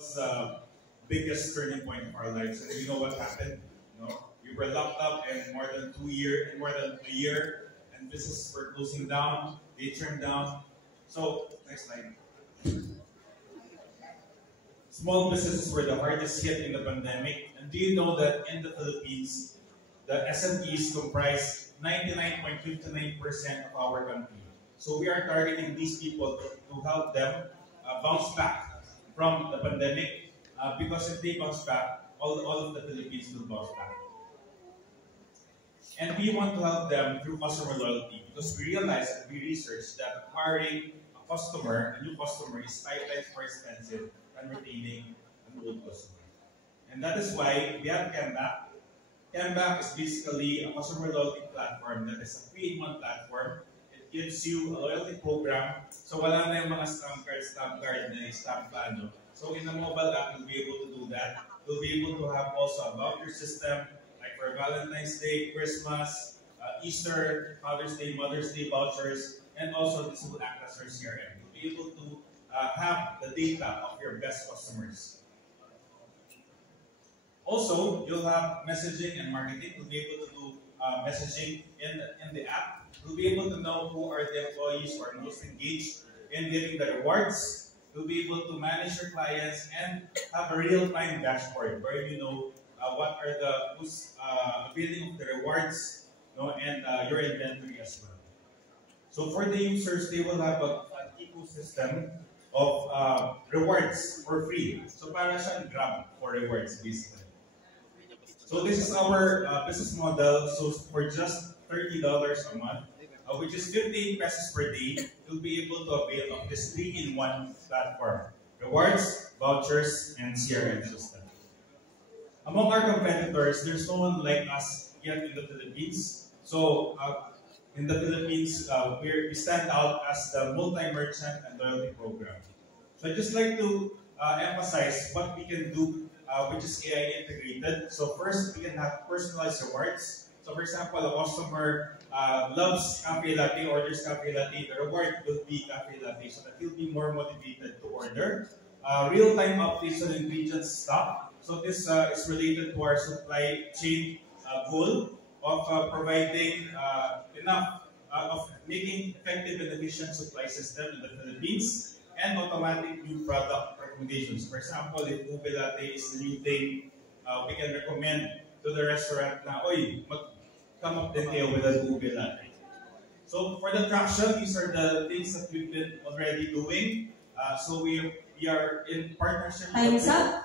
was the biggest turning point of our lives. And you know what happened? We were locked up in more than a year, and businesses were closing down. They turned down. So next slide. Small businesses were the hardest hit in the pandemic. And do you know that in the Philippines, the SMEs comprise 99.59% of our country. So we are targeting these people to help them bounce back from the pandemic because if they bounce back, all of the Philippines will bounce back. And we want to help them through customer loyalty because we realized and we researched that acquiring a new customer is 5 times more expensive than retaining an old customer. And that is why we have Kemback. Kemback is basically a customer loyalty platform that is a 3-in-1 platform. It gives you a loyalty program. So wala na yung mga stamp card na stamp ano. So in a mobile app, you'll be able to do that. You'll be able to have also a voucher system like for Valentine's Day, Christmas, Easter, Father's Day, Mother's Day vouchers, and also this will act as your CRM. You'll be able to have the data of your best customers. Also, you'll have messaging and marketing. You'll be able to do messaging in the app. You'll be able to know who are the employees who are most engaged in giving the rewards. You'll be able to manage your clients and have a real-time dashboard where you know what are who's availing of the rewards, and your inventory as well. So for the users, they will have an ecosystem of rewards for free. So para siyang Grab for rewards, basically. So this is our business model. So for just $30 a month, which is 15 pesos per day, you'll be able to avail of this 3-in-1 platform. Rewards, vouchers, and CRM system. Among our competitors, there's no one like us yet in the Philippines. So in the Philippines, we stand out as the multi-merchant and loyalty program. So I'd just like to emphasize what we can do, which is AI integrated. So first, we can have personalized rewards. So for example, a customer loves cafe latte, orders cafe latte, the reward will be cafe latte so that he'll be more motivated to order. Real-time updates on ingredients stock. So this is related to our supply chain goal of providing enough, of making effective and efficient supply system in the Philippines and automatic new product recommendations. For example, if ube latte is the new thing, we can recommend to the restaurant na, oy, come up din kayo with an ube latte. So for the traction, these are the things that we've been already doing. So we are in partnership. Time's up.